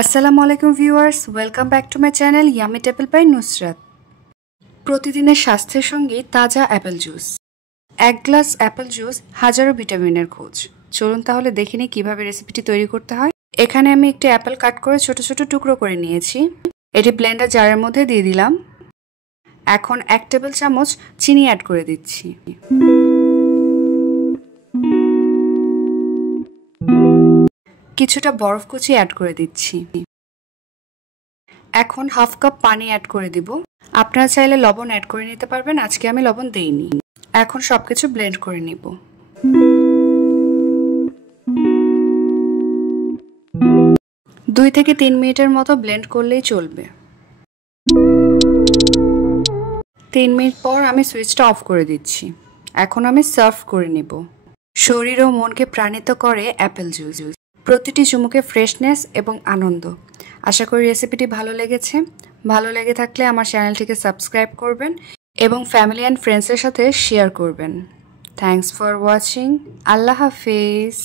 আসসালামু আলাইকুম viewers, welcome back to my channel yummy table by Nusrat. প্রতিদিনের স্বাস্থ্যের সঙ্গে তাজা apple juice. 1 glass apple juice হাজারো ভিটামিনের খোঁজ। চলুন তাহলে দেখে নিই কীভাবে রেসিপিটি তৈরি করতে হয়। এখানে আমি একটি অ্যাপেল কাট করে ছোট ছোট টুকরো করে নিয়েছি। এটি ব্লেন্ডার জারের মধ্যে দিয়ে দিলাম। এখন 1 টেবিল চামচ চিনি অ্যাড করে দিচ্ছি। কিছুটা বরফ কুচি অ্যাড করে দিচ্ছি। এখন হাফ কাপ পানি অ্যাড করে দিব। আপনারা চাইলে লবণ অ্যাড করে নিতে পারবেন, আজকে আমি লবণ দেইনি। এখন সবকিছু ব্লেন্ড করে নিব। 2 থেকে 3 মিনিটের মতো ব্লেন্ড করলেই চলবে। 3 মিনিট পর আমি সুইচটা অফ করে দিচ্ছি। এখন আমি সার্ভ করে নিব। শরীর ও মনকে প্রাণিত করে অ্যাপেল জুস। প্রতিটি চুমুকে ফ্রেশনেস এবং আনন্দ। আশা করি রেসিপিটি ভালো লেগেছে। ভালো লেগে থাকলে আমার চ্যানেলটিকে সাবস্ক্রাইব করবেন এবং ফ্যামিলি অ্যান্ড ফ্রেন্ডসের সাথে শেয়ার করবেন। Thanks for watching. আল্লাহ হাফেজ।